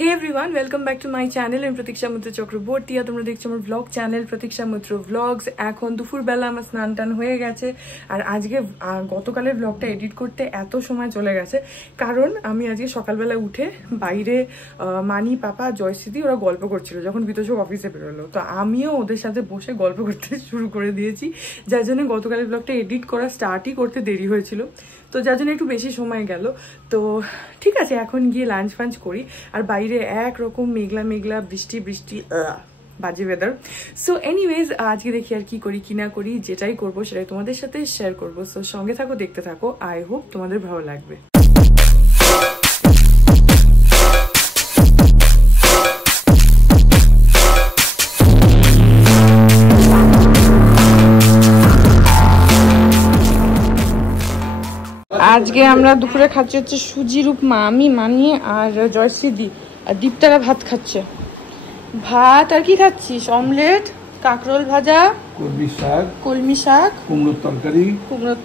Hey everyone, welcome back to my channel. আমি প্রতীক্ষা মিত্র চক্রবর্তী আর তোমরা দেখছো আমার ব্লগ চ্যানেল প্রতীক্ষা মিত্র ব্লগস। এখন দুপুরবেলা আমার স্নান টান হয়ে গেছে আর আজকে গতকালের ব্লগটা এডিট করতে এত সময় চলে গেছে কারণ আমি আজকে সকালবেলা উঠে বাইরে মানি, পাপা, জয়শ্রী ওরা গল্প করছিল যখন বিতোষক অফিসে বেরোলো, তো আমিও ওদের সাথে বসে গল্প করতে শুরু করে দিয়েছি, যার জন্য গতকালের ব্লগটা এডিট করা স্টার্টই করতে দেরি হয়েছিল, তো যার জন্য একটু বেশি সময় গেল। তো ঠিক আছে, এখন গিয়ে লাঞ্চ ফাঞ্চ করি। আর বাইরে একরকম মেঘলা মেঘলা বৃষ্টি বৃষ্টি বাজে ওয়েদার। সো এনিওয়েজ আজকে দেখি আর কি করি কি না করি, যেটাই করবো সেটাই তোমাদের সাথে শেয়ার করবো। সো সঙ্গে থাকো, দেখতে থাকো, আই হোপ তোমাদের ভালো লাগবে। আজকে আমরা দুপুরে খাচ্ছি হচ্ছে সুজির উপমা, আমি মানি আর জয়শ্রী আর দীপ্তারা ভাত খাচ্ছে। ভাত আর কি খাচ্ছিস? অমলেট, কাঁকরোল ভাজা, কলমি শাক, কুমড়োর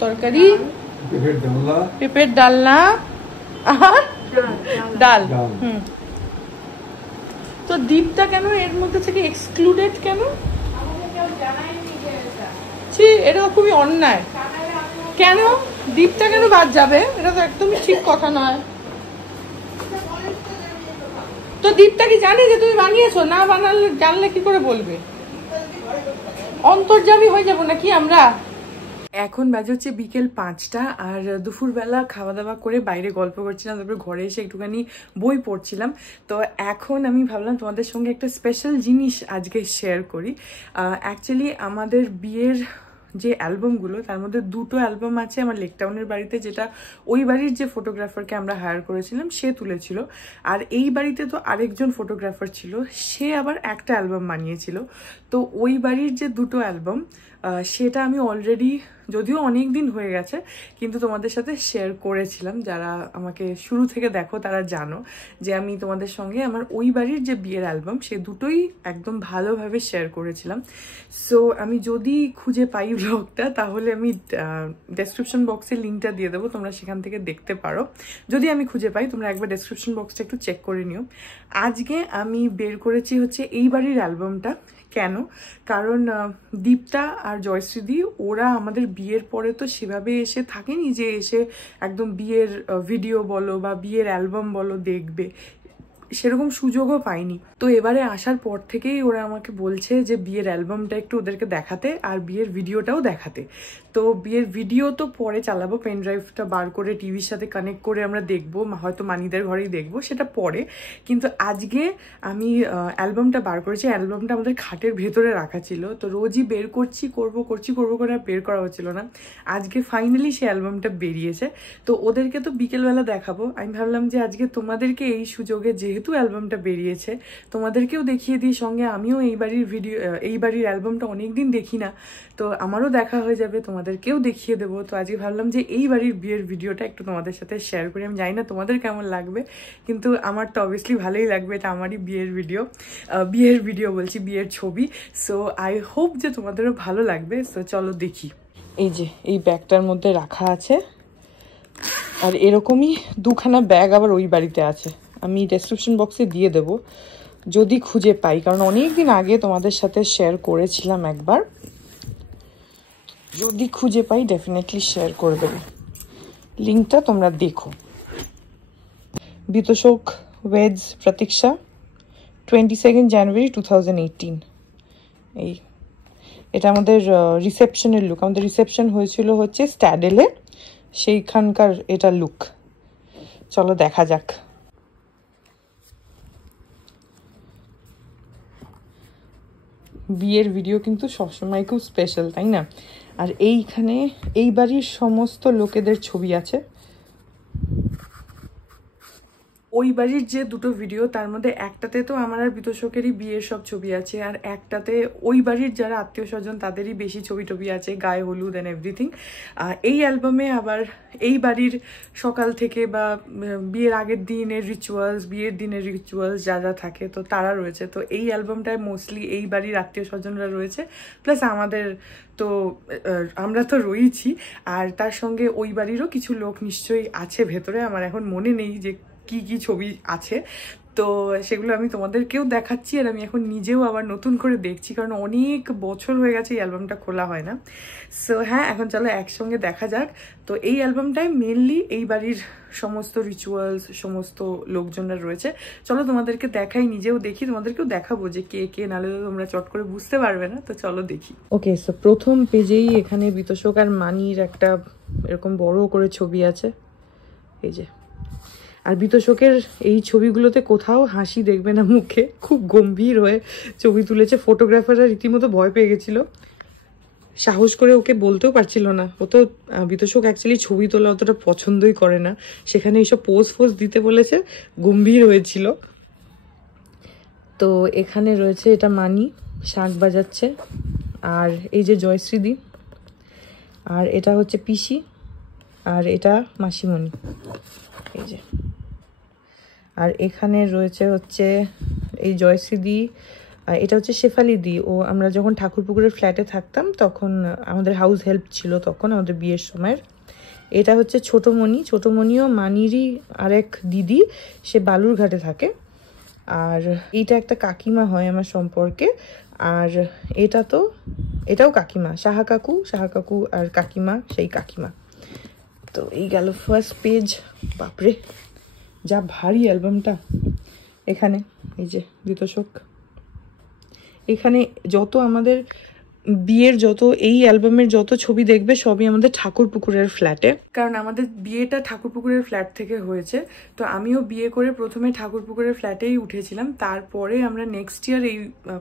তরকারি, পেঁপের ডালনা আর ডাল। তো দীপটা কেন এর মধ্যে থেকে এক্সক্লুডেড কেন? এটা খুবই অন্যায়। কেন দীপটা কেন বাদ যাবে? এটা তো একদমই ঠিক কথা নয়। তো দীপটা কি জানে যে তুমি বানিয়েছো? না বানালে জানলে কি করে বলবে? অন্তর্যামী হয়ে যাবো নাকি আমরা? এখন বাজে হচ্ছে বিকেল 5টা আর দুপুরবেলা খাওয়া দাওয়া করে বাইরে গল্প করছিলাম, তারপরে ঘরে এসে একটুখানি বই পড়ছিলাম। তো এখন আমি ভাবলাম তোমাদের সঙ্গে একটা স্পেশাল জিনিস আজকে শেয়ার করি। অ্যাকচুয়ালি আমাদের বিয়ের যে অ্যালবামগুলো, তার মধ্যে দুটো অ্যালবাম আছে আমার লেকটাউনের বাড়িতে, যেটা ওই বাড়ির যে ফটোগ্রাফারকে আমরা হায়ার করেছিলাম সে তুলেছিল, আর এই বাড়িতে তো আরেকজন ফটোগ্রাফার ছিল, সে আবার একটা অ্যালবাম বানিয়েছিল। তো ওই বাড়ির যে দুটো অ্যালবাম সেটা আমি অলরেডি, যদিও অনেক দিন হয়ে গেছে, কিন্তু তোমাদের সাথে শেয়ার করেছিলাম। যারা আমাকে শুরু থেকে দেখো তারা জানো যে আমি তোমাদের সঙ্গে আমার ওই বাড়ির যে বিয়ের অ্যালবাম সে দুটোই একদম ভালোভাবে শেয়ার করেছিলাম। সো আমি যদি খুঁজে পাই ব্লগটা, তাহলে আমি ডেসক্রিপশন বক্সে লিঙ্কটা দিয়ে দেবো, তোমরা সেখান থেকে দেখতে পারো। যদি আমি খুঁজে পাই, তোমরা একবার ডেসক্রিপশন বক্সটা একটু চেক করে নিও। আজকে আমি বের করেছি হচ্ছে এই বাড়ির অ্যালবামটা। কেন? কারণ দীপ্তা আর জয়শ্রী ওরা আমাদের বিয়ের পরে তো সেভাবে এসে থাকেনি যে এসে একদম বিয়ের ভিডিও বলো বা বিয়ের অ্যালবাম বলো দেখবে, সেরকম সুযোগও পাইনি। তো এবারে আসার পর থেকেই ওরা আমাকে বলছে যে বিয়ের অ্যালবামটা একটু ওদেরকে দেখাতে আর বিয়ের ভিডিওটাও দেখাতে। তো বিয়ের ভিডিও তো পরে চালাবো, পেন ড্রাইভটা বার করে টিভির সাথে কানেক্ট করে আমরা দেখবো, হয়তো মানিদের ঘরেই দেখবো, সেটা পরে। কিন্তু আজকে আমি অ্যালবামটা বার করেছি। অ্যালবামটা আমাদের খাটের ভেতরে রাখা ছিল, তো রোজই বের করবো করে আর বের করা হচ্ছিল না। আজকে ফাইনালি সেই অ্যালবামটা বেরিয়েছে, তো ওদেরকে তো বিকেলবেলা দেখাবো। আমি ভাবলাম যে আজকে তোমাদেরকে এই সুযোগে, যেহেতু অ্যালবামটা বেরিয়েছে, তোমাদেরকেও দেখিয়ে দিই, সঙ্গে আমিও এই বাড়ির অ্যালবামটা অনেকদিন দেখি না, তো আমারও দেখা হয়ে যাবে, তোমাদেরকেও দেখিয়ে দেবো। তো আজকে ভাবলাম যে এই বাড়ির বিয়ের ভিডিওটা একটু তোমাদের সাথে শেয়ার করি। আমি জানি না তোমাদের কেমন লাগবে, কিন্তু আমার তো অবভিয়াসলি ভালোই লাগবে, এটা আমারই বিয়ের ভিডিও বলছি, বিয়ের ছবি। সো আই হোপ যে তোমাদেরও ভালো লাগবে। সো চলো দেখি। এই যে এই ব্যাগটার মধ্যে রাখা আছে, আর এরকমই দুখানা ব্যাগ আবার ওই বাড়িতে আছে, আমি ডেসক্রিপশন বক্সে দিয়ে দেব যদি খুঁজে পাই, কারণ অনেক দিন আগে তোমাদের সাথে শেয়ার করেছিলাম একবার। যদি খুঁজে পাই ডেফিনেটলি শেয়ার করে দেবো, লিঙ্কটা তোমরা দেখো। বিতোষক ওয়েডস প্রতীক্ষা, 22 জানুয়ারি 2018। এটা আমাদের রিসেপশনের লুক। আমাদের রিসেপশন হয়েছিল হচ্ছে স্ট্যাডেলে, সেইখানকার এটা লুক। চলো দেখা যাক। বিয়ের ভিডিও কিন্তু সবসময় খুব স্পেশাল, তাই না? আর এইখানে এই বাড়ির সমস্ত লোকেদের ছবি আছে। ওই বাড়ির যে দুটো ভিডিও, তার মধ্যে একটাতে তো আমার আর বিতোষকেরই বিয়ের সব ছবি আছে, আর একটাতে ওই বাড়ির যারা আত্মীয় স্বজন তাদেরই বেশি ছবি আছে, গায়ে হলুদ অ্যান্ড এভরিথিং। এই অ্যালবামে আবার এই বাড়ির সকাল থেকে বা বিয়ের আগের দিনের রিচুয়ালস, বিয়ের দিনের রিচুয়ালস যা যা থাকে, তো তারা রয়েছে। তো এই অ্যালবামটায় মোস্টলি এই বাড়ির আত্মীয় স্বজনরা রয়েছে, প্লাস আমাদের তো আমরা তো রয়েছি, আর তার সঙ্গে ওই বাড়িরও কিছু লোক নিশ্চয়ই আছে ভেতরে, আমার এখন মনে নেই যে কি কি ছবি আছে। তো সেগুলো আমি তোমাদেরকেও দেখাচ্ছি, আর আমি এখন নিজেও আবার নতুন করে দেখছি, কারণ অনেক বছর হয়ে গেছে এই অ্যালবামটা খোলা হয় না। সো হ্যাঁ, এখন চলো একসঙ্গে দেখা যাক। তো এই অ্যালবামটায় মেনলি এই বাড়ির সমস্ত রিচুয়ালস, সমস্ত লোকজনরা রয়েছে। চলো তোমাদেরকে দেখাই, নিজেও দেখি, তোমাদেরকেও দেখাবো যে কে কে, নাহলে তো তোমরা চট করে বুঝতে পারবে না। তো চলো দেখি। ওকে, সো প্রথম পেজেই এখানে বিতোষক আর মানির একটা এরকম বড় করে ছবি আছে, এই যে। আর বিতোষকের এই ছবিগুলোতে কোথাও হাসি দেখবে না মুখে, খুব গম্ভীর হয়ে ছবি তুলেছে। ফটোগ্রাফাররা রীতিমতো ভয় পেয়ে গেছিল, সাহস করে ওকে বলতেও পারছিল না। ও তো বিতোষক অ্যাকচুয়ালি ছবি তোলা অতটা পছন্দই করে না, সেখানে এইসব পোজ ফোজ দিতে বলেছে, গম্ভীর হয়েছিল। তো এখানে রয়েছে এটা মানি, শাঁখ বাজাচ্ছে। আর এই যে জয়শ্রীদি, আর এটা হচ্ছে পিসি, আর এটা মাসিমণি, এই যে। আর এখানে রয়েছে হচ্ছে এই জয়শ্রীদি, এটা হচ্ছে শেফালি দি। ও আমরা যখন ঠাকুরপুকুরের ফ্ল্যাটে থাকতাম তখন আমাদের হাউস হেল্প ছিল, তখন আমাদের বিয়ের সময়ের। এটা হচ্ছে ছোটোমণি, ছোটোমণিও মানিরই আরেক দিদি, সে বালুরঘাটে থাকে। আর এইটা একটা কাকিমা হয় আমার সম্পর্কে। আর এটাও কাকিমা, সাহা কাকু আর কাকিমা সেই কাকিমা। তো এই গেল ফার্স্ট পেজ। বাপরে যা ভারী অ্যালবামটা। এখানে এই যে বিতোষক, এখানে যত আমাদের বিয়ের এই অ্যালবামের যত ছবি দেখবে সবই আমাদের ঠাকুরপুকুরের ফ্ল্যাটে, কারণ আমাদের বিয়েটা ঠাকুরপুকুরের ফ্ল্যাট থেকে হয়েছে। তো আমিও বিয়ে করে প্রথমে ঠাকুরপুকুরের ফ্ল্যাটেই উঠেছিলাম, তারপরে আমরা নেক্সট ইয়ার এই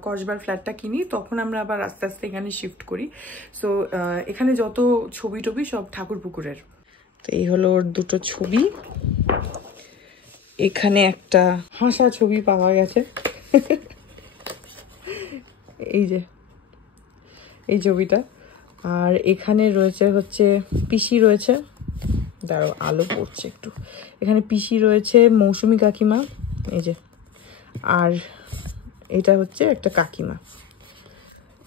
কসবার ফ্ল্যাটটা কিনি, তখন আমরা আবার আস্তে আস্তে এখানে শিফট করি। সো এখানে যত ছবি টবি সব ঠাকুরপুকুরের। তো এই হলো ওর দুটো ছবি। এখানে একটা হাসা ছবি পাওয়া গেছে, এই যে এই ছবিটা। আর এখানে রয়েছে হচ্ছে পিসি রয়েছে, দাঁড়াও আলো পড়ছে একটু। এখানে পিসি রয়েছে, মৌসুমী কাকিমা, এই যে। আর এটা হচ্ছে একটা কাকিমা।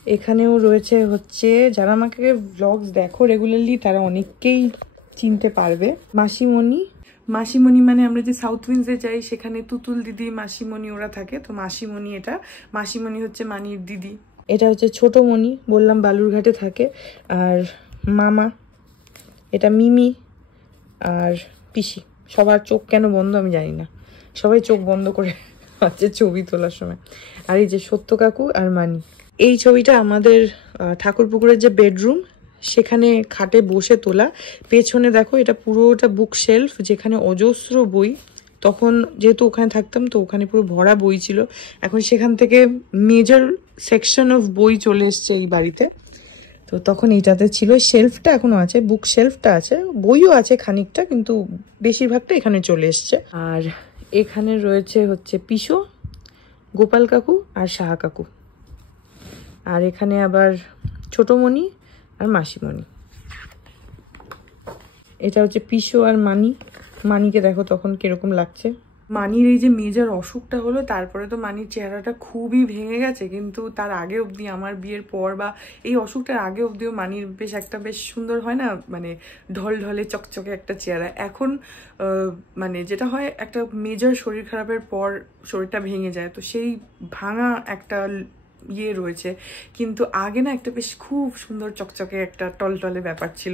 এখানেও রয়েছে হচ্ছে, যারা আমাকে ব্লগস দেখো রেগুলারলি তারা অনেককেই চিনতে পারবে, মাসিমণি। মাসিমণি মানে আমরা যে সাউথ উইন্ডসে যাই সেখানে তুতুল দিদি, মাসিমণি ওরা থাকে, তো মাসিমণি এটা। মাসিমণি হচ্ছে মানির দিদি। এটা হচ্ছে ছোটোমণি, বললাম বালুরঘাটে থাকে। আর মামা, এটা মিমি। আর পিসি। সবার চোখ কেন বন্ধ আমি জানি না, সবাই চোখ বন্ধ করে আছে ছবি তোলার সময়। আর এই যে সত্য কাকু আর মানি। এই ছবিটা আমাদের ঠাকুরপুকুরের যে বেডরুম, সেখানে খাটে বসে তোলা। পেছনে দেখো, এটা পুরোটা বুক শেলফ, যেখানে অজস্র বই। তখন যেহেতু ওখানে থাকতাম তো ওখানে পুরো ভরা বই ছিল, এখন সেখান থেকে মেজর সেকশন অফ বই চলে এসছে এই বাড়িতে। তো তখন এইটাতে ছিল, শেলফটা এখনো আছে, বুক শেলফটা আছে, বইও আছে খানিকটা, কিন্তু বেশিরভাগটা এখানে চলে এসছে। আর এখানে রয়েছে হচ্ছে পিসো, গোপাল কাকু আর সাহা কাকু। আর এখানে আবার ছোটোমণি আর মাসিমণি। এটা হচ্ছে পিসো আর মানি। মানিকে দেখো তখন কিরকম লাগছে। মানির এই যে মেজর অসুখটা হলো, তারপরে তো মানির চেহারাটা খুবই ভেঙে গেছে, কিন্তু তার আগে অবধি, আমার বিয়ের পর বা এই অসুখটার আগে অবধিও মানির বেশ সুন্দর হয় না, মানে ঢলঢলে চকচকে একটা চেহারা। এখন মানে যেটা হয়, একটা মেজর শরীর খারাপের পর শরীরটা ভেঙে যায়, তো সেই ভাঙা একটা ইয়ে রয়েছে। কিন্তু আগে না একটা বেশ খুব সুন্দর চকচকে একটা টলটলে ব্যাপার ছিল,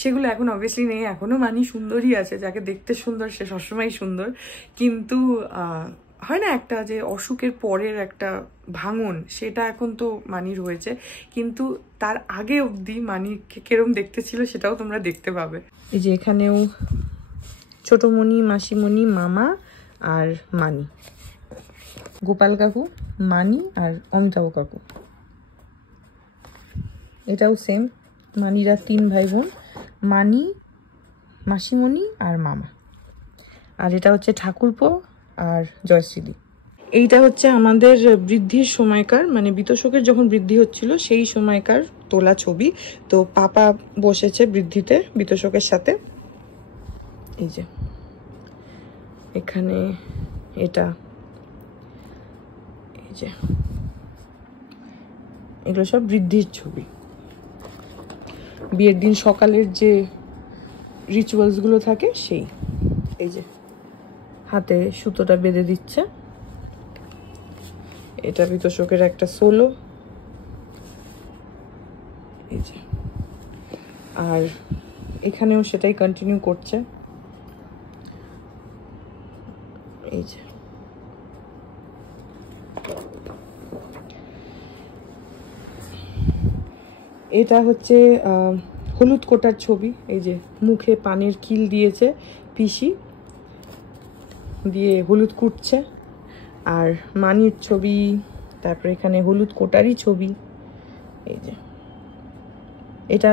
সেগুলো এখন অবভিয়াসলি নেই। এখনও মানি সুন্দরই আছে, যাকে দেখতে সুন্দর সে সবসময় সুন্দর, কিন্তু হয় না একটা যে অসুখের পরের একটা ভাঙন, সেটা এখন তো মানির হয়েছে। কিন্তু তার আগে অবধি মানি কেরম দেখতে ছিল সেটাও তোমরা দেখতে পাবে। এই যে এখানেও ছোটোমণি, মাসিমণি, মামা আর মানি, গোপাল কাকু, মানি আর অমিতাভ কাকু। এটাও সেম, মানিরা 3 ভাই বোন, মানি, মাসিমণি আর মামা। আর এটা হচ্ছে ঠাকুরপো আর জয়শ্রীদি। এইটা হচ্ছে আমাদের বৃদ্ধির সময়কার, মানে বিতোষকের যখন বৃদ্ধি হচ্ছিল সেই সময়কার তোলা ছবি। তো পাপা বসেছে বৃদ্ধিতে বিতোষকের সাথে। এই যে এখানে এটা, এই যে এগুলো সব বৃদ্ধির ছবি। বিয়ের দিন সকালের যে রিচুয়ালসগুলো থাকে সেই। এই যে হাতে সুতোটা বেঁধে দিচ্ছে, এটা বিতোষকের একটা সোলো, এই যে। আর এখানেও সেটাই কন্টিনিউ করছে, এই যে। এটা হচ্ছে হলুদ কোটার ছবি, এই যে মুখে পানির কিল দিয়েছে পিসি, দিয়ে হলুদ কুটছে। আর মানির ছবি, তারপরে এখানে হলুদ কোটারই ছবি, এই যে। এটা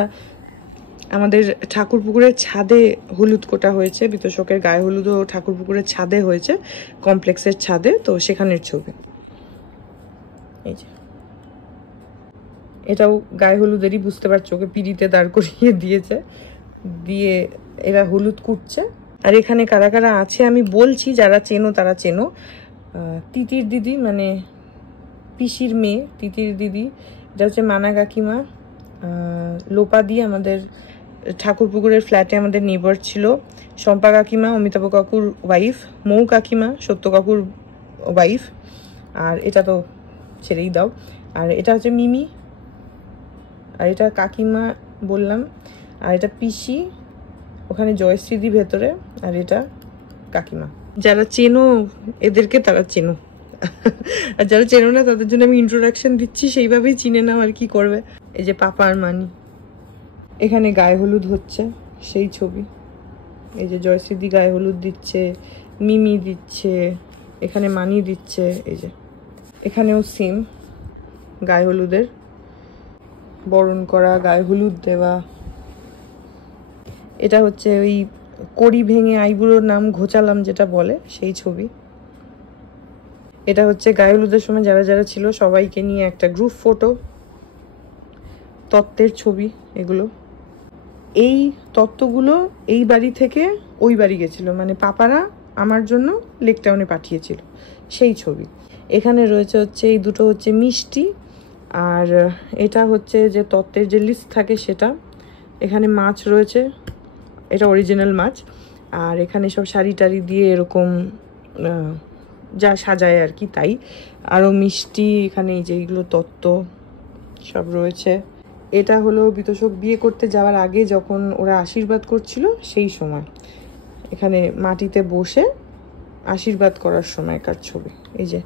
আমাদের ঠাকুর পুকুরের ছাদে হলুদ কোটা হয়েছে, বিতোষকের গায়ে হলুদও ঠাকুর পুকুরের ছাদে হয়েছে, কমপ্লেক্সের ছাদে, তো সেখানের ছবি, এই যে। এটাও গায়ে হলুদেরই, বুঝতে পারছো, ওকে পিড়িতে দাঁড় করিয়ে দিয়েছে, দিয়ে এরা হলুদ কুটছে। আর এখানে কারা কারা আছে আমি বলছি, যারা চেনো তারা চেনো। তিতির দিদি, মানে পিসির মেয়ে তিতির দিদি, এটা হচ্ছে মানা কাকিমা। লোপা দি আমাদের ঠাকুর পুকুরের ফ্ল্যাটে আমাদের নেইবার ছিল। শম্পা কাকিমা অমিতাভ কাকুর ওয়াইফ, মৌ কাকিমা সত্য কাকুর ওয়াইফ। আর এটা তো ছেড়েই দাও। আর এটা হচ্ছে মিমি, আর এটা কাকিমা বললাম। আর এটা পিসি, ওখানে জয়শ্রীদি ভেতরে। আর এটা কাকিমা। যারা চেনো এদেরকে তারা চেনো, আর যারা চেনো না তাদের জন্য আমি ইন্ট্রোডাকশন দিচ্ছি, সেইভাবেই চিনে নাও আর কি করবে। এই যে পাপা আর মানি, এখানে গায়ে হলুদ হচ্ছে সেই ছবি। এই যে জয়শ্রীদি গায়ে হলুদ দিচ্ছে, মিমি দিচ্ছে, এখানে মানি দিচ্ছে, এই যে। এখানেও সেম গায়ে হলুদের বরণ করা, গায়ে হলুদ দেওয়া। এটা হচ্ছে ওই কড়ি ভেঙে আইবুড়োর নাম ঘোচালাম যেটা বলে, সেই ছবি। এটা হচ্ছে গায়ে হলুদের সময় যারা যারা ছিল সবাইকে নিয়ে একটা গ্রুপ ফটো, তত্ত্বের ছবি এগুলো। এই তত্ত্বগুলো এই বাড়ি থেকে ওই বাড়ি গেছিল, মানে পাপারা আমার জন্য লেক টাউনে পাঠিয়েছিল, সেই ছবি। এখানে রয়েছে হচ্ছে এই দুটো হচ্ছে মিষ্টি, আর এটা হচ্ছে যে তত্ত্বের যে লিস্ট থাকে সেটা। এখানে মাছ রয়েছে, এটা অরিজিনাল মাছ। আর এখানে সব শাড়ি টাড়ি দিয়ে এরকম যা সাজায় আর কি, তাই। আরও মিষ্টি, এখানে এই যে এইগুলো তত্ত্ব সব রয়েছে। এটা হলো বিতোষক বিয়ে করতে যাওয়ার আগে যখন ওরা আশীর্বাদ করছিল সেই সময়, এখানে মাটিতে বসে আশীর্বাদ করার সময়কার ছবি। এই যে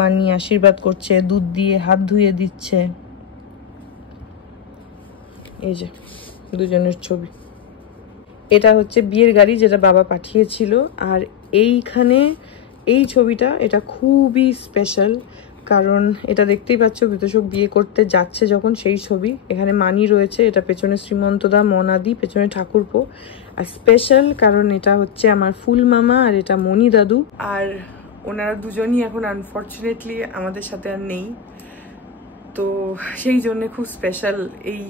মানি আশীর্বাদ করছে, দুধ দিয়ে হাত ধুয়ে দিচ্ছে, এই যে দুজনের ছবি। এটা হচ্ছে বিয়ের গাড়ি যেটা বাবা পাঠিয়েছিল। আর এইখানে এই ছবিটা, এটা খুবই স্পেশাল, কারণ এটা দেখতেই পাচ্ছ বিতোষক বিয়ে করতে যাচ্ছে যখন, সেই ছবি। এখানে মানি রয়েছে, এটা পেছনে শ্রীমন্তদা, মনাদি, পেছনে ঠাকুরপো। আর স্পেশাল কারণ এটা হচ্ছে আমার ফুল মামা, আর এটা মণি দাদু। আর ওনারা দুজনই এখন আনফর্চুনেটলি আমাদের সাথে আর নেই, তো সেই জন্যে খুব স্পেশাল এই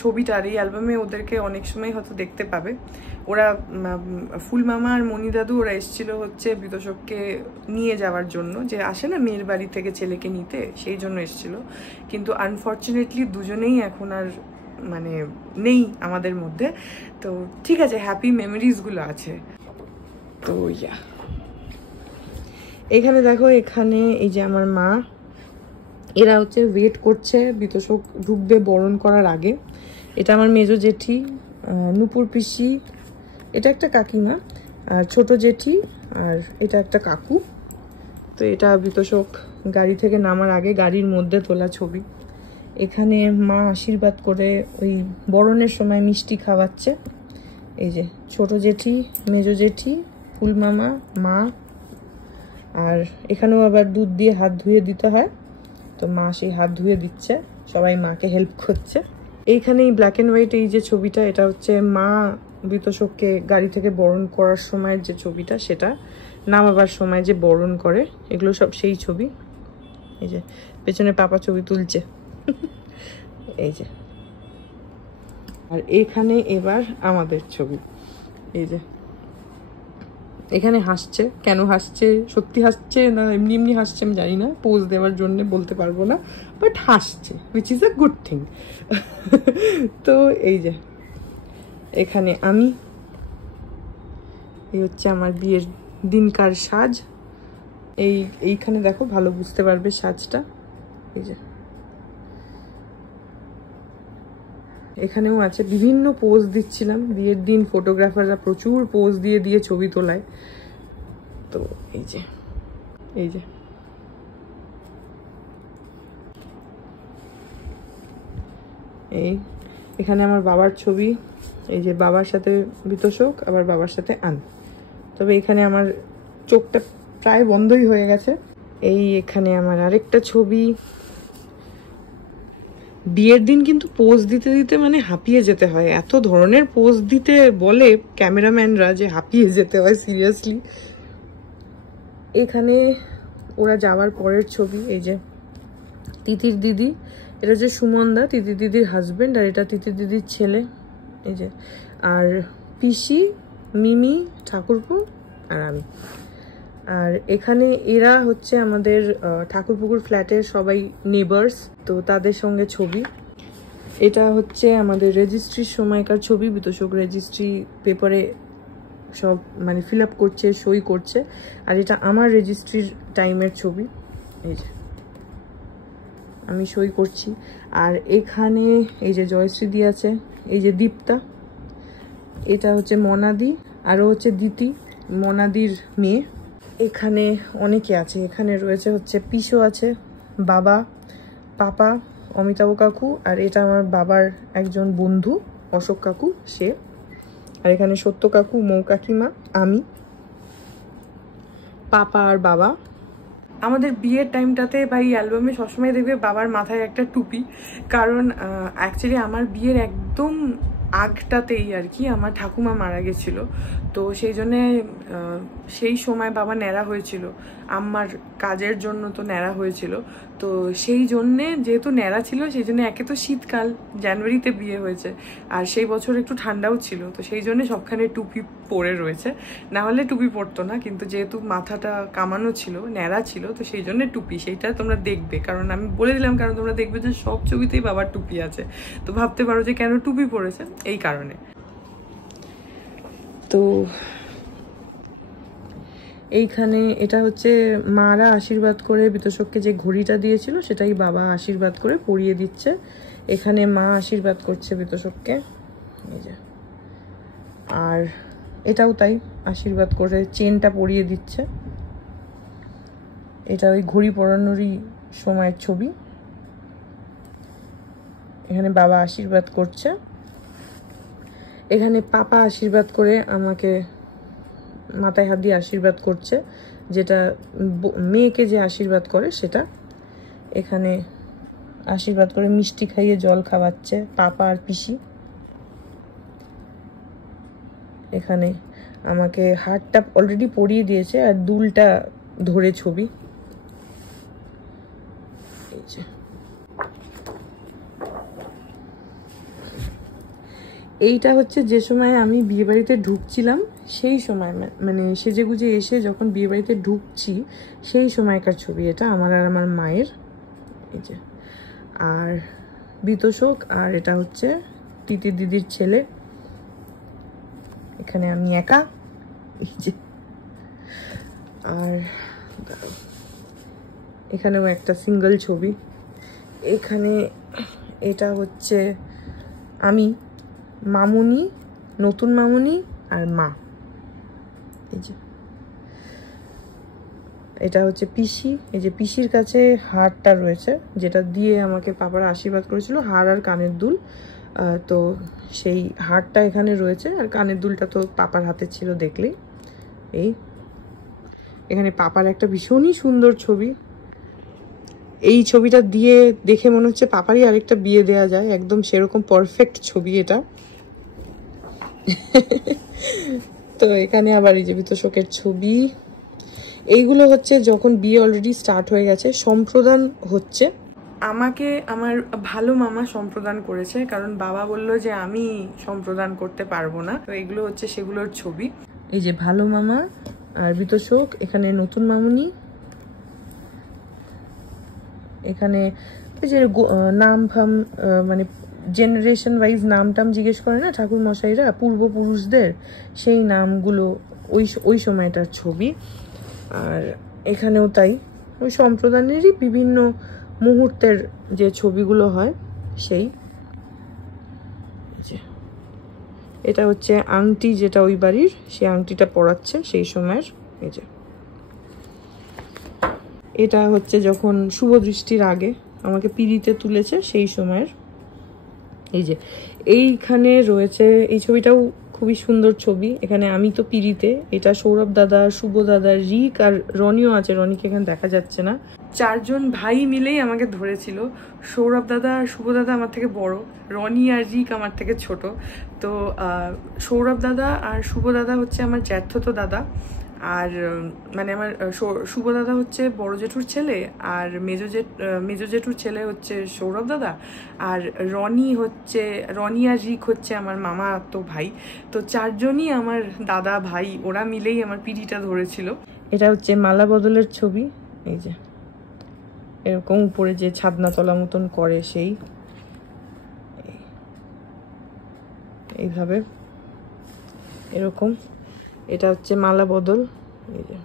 ছবিটা। আর এই অ্যালবামে ওদেরকে অনেক সময় হয়তো দেখতে পাবে। ওরা ফুল মামা আর মণি দাদু ওরা এসেছিল হচ্ছে বিতোষককে নিয়ে যাওয়ার জন্য, যে আসে না মেয়ের বাড়ি থেকে ছেলেকে নিতে, সেই জন্য এসেছিল। কিন্তু আনফর্চুনেটলি দুজনেই এখন আর মানে নেই আমাদের মধ্যে। তো ঠিক আছে, হ্যাপি মেমোরিজগুলো আছে। তো ইয়া, এখানে দেখো, এখানে এই যে আমার মা, এরা হচ্ছে ওয়েট করছে বিতোষক ঢুকবে বরণ করার আগে। এটা আমার মেজো জেঠি, নূপুর পিসি, এটা একটা কাকিমা, আর ছোট জেঠি, আর এটা একটা কাকু। তো এটা বিতোষক গাড়ি থেকে নামার আগে গাড়ির মধ্যে তোলা ছবি। এখানে মা আশীর্বাদ করে ওই বরণের সময় মিষ্টি খাওয়াচ্ছে। এই যে ছোট জেঠি, মেজো জেঠি, ফুল মামা, মা। আর এখানেও আবার দুধ দিয়ে হাত ধুয়ে দিতে হয়, তো মা সেই হাত ধুয়ে দিচ্ছে, সবাই মাকে হেল্প করছে। এইখানে এই ব্ল্যাক অ্যান্ড হোয়াইট এই যে ছবিটা, এটা হচ্ছে মা বিতোষককে গাড়ি থেকে বরণ করার সময়ের যে ছবিটা, সেটা নামাবার সময় যে বরণ করে, এগুলো সব সেই ছবি। এই যে পেছনে পাপা ছবি তুলছে, এই যে। আর এখানে এবার আমাদের ছবি, এই যে। এখানে হাসছে, কেন হাসছে, সত্যি হাসছে না এমনি এমনি হাসছে আমি জানি না, পোজ দেওয়ার জন্য বলতে পারবো না, বাট হাসছে, which is a good thing. তো এই যে এখানে আমি, এই হচ্ছে আমার বিয়ের দিনকার সাজ। এইখানে দেখো ভালো বুঝতে পারবে সাজটা। এই যে এখানেও আছে, বিভিন্ন পোজ দিচ্ছিলাম বিয়ের দিন, ফটোগ্রাফাররা প্রচুর পোজ দিয়ে দিয়ে ছবি তোলায়। তো এই যে এখানে আমার বাবার ছবি, এই যে বাবার সাথে বিতোষক, আবার বাবার সাথে আন। তবে এখানে আমার চোখটা প্রায় বন্ধই হয়ে গেছে। এখানে আমার আরেকটা ছবি। বিয়ের দিন কিন্তু পোজ দিতে দিতে মানে হাঁপিয়ে যেতে হয়, এত ধরনের পোজ দিতে বলে ক্যামেরাম্যানরা যে হাঁপিয়ে যেতে হয় সিরিয়াসলি। এখানে ওরা যাওয়ার পরের ছবি, এই যে তিতির দিদি, এটা যে সুমন দা তিতির দিদির হাজবেন্ড, আর এটা তিতির দিদির ছেলে। এই যে আর পিসি, মিমি, ঠাকুরপো আর আমি। আর এখানে এরা হচ্ছে আমাদের ঠাকুরপুকুর ফ্ল্যাটের সবাই নেবার্স, তো তাদের সঙ্গে ছবি। এটা হচ্ছে আমাদের রেজিস্ট্রির সময়কার ছবি, বিতোষক রেজিস্ট্রি পেপারে সব মানে ফিল আপ করছে, সই করছে। আর এটা আমার রেজিস্ট্রির টাইমের ছবি, এই যে আমি সই করছি। আর এখানে এই যে জয়শ্রী দি আছে, এই যে দীপ্তা, এটা হচ্ছে মনাদি, আরও হচ্ছে দিতি মনাদির মেয়ে। এখানে অনেকে আছে, এখানে রয়েছে হচ্ছে পিসো আছে, বাবা, পাপা, অমিতাভ কাকু, আর এটা আমার বাবার একজন বন্ধু অশোক কাকু সে। আর এখানে সত্য কাকু, মৌ কাকিমা, আমি, পাপা আর বাবা। আমাদের বিয়ের টাইমটাতে বা এই অ্যালবামে সবসময় দেখবে বাবার মাথায় একটা টুপি, কারণ অ্যাকচুয়ালি আমার বিয়ের একদম আগটাতেই আর কি আমার ঠাকুমা মারা গেছিল। তো সেই জন্যে সেই সময় বাবা ন্যাড়া হয়েছিল, আমার কাজের জন্য তো ন্যাড়া হয়েছিল। তো সেই জন্যে যেহেতু ন্যাড়া ছিল, সেই জন্য একে তো শীতকাল, জানুয়ারিতে বিয়ে হয়েছে, আর সেই বছর একটু ঠান্ডাও ছিল, তো সেই জন্যে সবখানে টুপি পরে রয়েছে। না হলে টুপি পরতো না, কিন্তু যেহেতু মাথাটা কামানো ছিল, ন্যাড়া ছিল, তো সেই জন্য টুপি। সেইটা তোমরা দেখবে, কারণ আমি বলে দিলাম, কারণ তোমরা দেখবে যে সব ছবিতেই বাবার টুপি আছে, তো ভাবতে পারো যে কেন টুপি পরেছে, এই কারণে। তো এইখানে এটা হচ্ছে মারা আশীর্বাদ করে বিতোষককে যে ঘড়িটা দিয়েছিল, সেটাই বাবা আশীর্বাদ করে পরিয়ে দিচ্ছে। এখানে মা আশীর্বাদ করছে বিতোষককে, এই যে। আর এটাও তাই, আশীর্বাদ করে চেনটা পরিয়ে দিচ্ছে। এটা ওই ঘড়ি পরানোরই সময়ের ছবি। এখানে বাবা আশীর্বাদ করছে। এখানে পাপা আশীর্বাদ করে আমাকে মাথায় হাত দিয়ে আশীর্বাদ করছে, যেটা মেয়েকে যে আশীর্বাদ করে সেটা। এখানে আশীর্বাদ করে মিষ্টি খাইয়ে জল খাওয়াচ্ছে পাপা আর পিসি। এখানে আমাকে হারটা অলরেডি পরিয়ে দিয়েছে, আর দুলটা ধরে ছবি। এই যে এইটা হচ্ছে যে সময় আমি বিয়ে বাড়িতে ঢুকছিলাম, সেই সময় মানে সেজে গুজে এসে যখন বিয়ে বাড়িতে ঢুকছি সেই সময়কার ছবি এটা, আমার আর আমার মায়ের। এই যে আর বিতোষক, আর এটা হচ্ছে তিতির দিদির ছেলে। এখানে আমি একা, এই যে। আর এখানেও একটা সিঙ্গেল ছবি। এখানে এটা হচ্ছে আমি, মামুনি, নতুন মামুনি আর মা। এই যে এটা হচ্ছে পিসি, এই যে পিসির কাছে হারটা রয়েছে, যেটা দিয়ে আমাকে পাপারা আশীর্বাদ করেছিল, হার আর কানের দুল। তো সেই হারটা এখানে রয়েছে, আর কানের দুলটা তো পাপার হাতে ছিল দেখলেই। এখানে পাপার একটা ভীষণই সুন্দর ছবি। এই ছবিটা দিয়ে দেখে মনে হচ্ছে পাপারই আরেকটা বিয়ে দেয়া যায়, একদম সেরকম পারফেক্ট ছবি এটা। তো এখানে আবার এই যে বিতোষকের ছবি। এইগুলো হচ্ছে যখন বিয়ে অলরেডি স্টার্ট হয়ে গেছে, সম্প্রদান হচ্ছে। আমাকে আমার ভালো মামা সম্প্রদান করেছে, কারণ বাবা বললো যে আমি সম্প্রদান করতে পারবো না। তো এগুলো হচ্ছে সেগুলোর ছবি। এই যে ভালো মামা আর বিতোষক, এখানে নতুন মামুনি, এখানে যে নাম ফাম মানে জেনারেশন ওয়াইজ নাম টাম জিজ্ঞেস করে না ঠাকুর মশাইরা পূর্বপুরুষদের, সেই নামগুলো ওই সময়টার ছবি। আর এখানেও তাই, ওই সম্প্রদানেরই বিভিন্ন মুহূর্তের যে ছবিগুলো হয় সেই। এটা হচ্ছে আংটি, যেটা ওই বাড়ির, সেই আংটিটা পরাচ্ছে সেই সময়ের। এই যে এটা হচ্ছে যখন শুভ দৃষ্টির আগে আমাকে পিঁড়িতে তুলেছে সেই সময়ের। এই যে এইখানে রয়েছে, এই ছবিটাও খুবই সুন্দর ছবি। এখানে আমি তো পিঁড়িতে, এটা সৌরভ দাদা, শুভ দাদা, রিক আর রনিও আছে। রনিকে এখানে দেখা যাচ্ছে না। 4 জন ভাই মিলেই আমাকে ধরেছিল। সৌরভ দাদা আর শুভ দাদা আমার থেকে বড়, রনি আর রিক আমার থেকে ছোট। তো সৌরভ দাদা আর শুভ দাদা হচ্ছে আমার জ্যাঠতো দাদা, আর মানে আমার শুভ দাদা হচ্ছে বড় জেঠুর ছেলে, আর মেজো জেঠুর ছেলে হচ্ছে সৌরভ দাদা, আর রনি আর রিক হচ্ছে আমার মামা তো ভাই। তো 4 জনই আমার দাদা ভাই, ওরা মিলেই আমার পিঁড়িটা ধরেছিল। এটা হচ্ছে মালা বদলের ছবি। এই যে এরকম উপরে যে ছাদনা তলা মতন করে সেই, এইভাবে এরকম। এটা হচ্ছে মালা বদল। এই যে